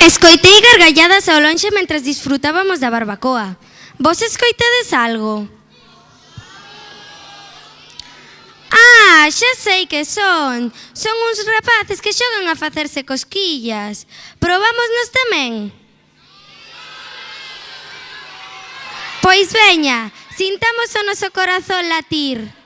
Escoitei gargalladas ao lonxe mentres disfrutábamos da barbacoa. Vos escoitedes algo? Ah, xa sei que son. Son uns rapaces que xogan a facerse cosquillas. Probámonos tamén? Pois veña, sintamos o noso corazón latir.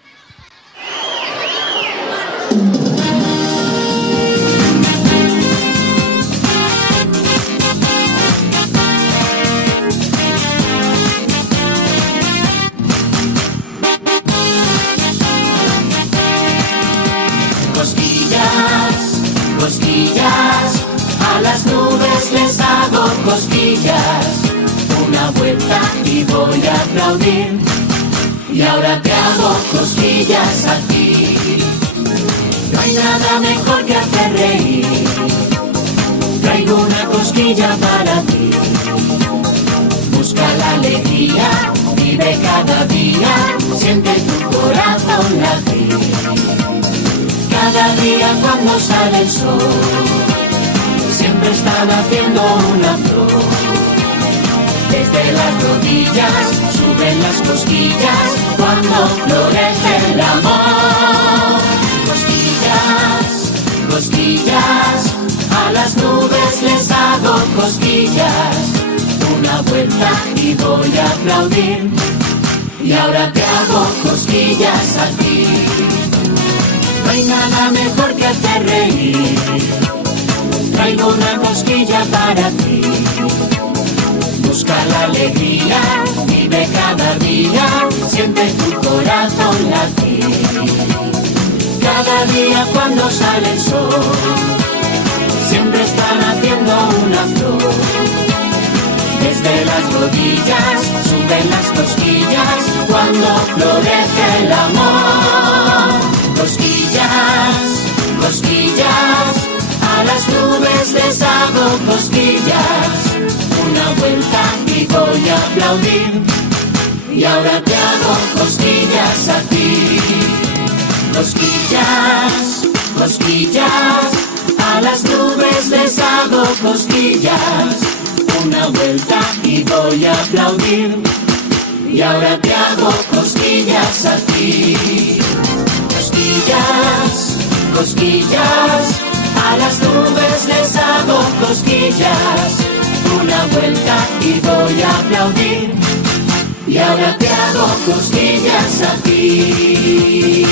Cosquillas, a las nubes les hago cosquillas. Una vuelta y voy a aplaudir. Y ahora te hago cosquillas a ti. No hay nada mejor que hacer reír. Traigo una cosquilla para ti. Busca la alegría, vive cada día. Siente tu corazón latir. Cada día cuando sale el sol, siempre están haciendo una flor. Desde las rodillas suben las cosquillas cuando florece el amor. Cosquillas, cosquillas, a las nubes les hago cosquillas. Una vuelta y voy a aplaudir. Y ahora te hago cosquillas a ti. No hay nada mejor que hacer reír. Traigo una cosquilla para ti. Busca la alegría, vive cada día. Siente tu corazón latir. Cada día cuando sale el sol, siempre están haciendo una flor. Desde las rodillas suben las cosquillas cuando florece el amor. Cosquillas, cosquillas, a las nubes les hago cosquillas. Una vuelta y voy a aplaudir. Y ahora te hago cosquillas a ti. Cosquillas, cosquillas, a las nubes les hago cosquillas. Una vuelta y voy a aplaudir. Y ahora te hago cosquillas a ti. Cosquillas, cosquillas, a las nubes les hago cosquillas. Una vuelta y voy a aplaudir. Y ahora te hago cosquillas a ti.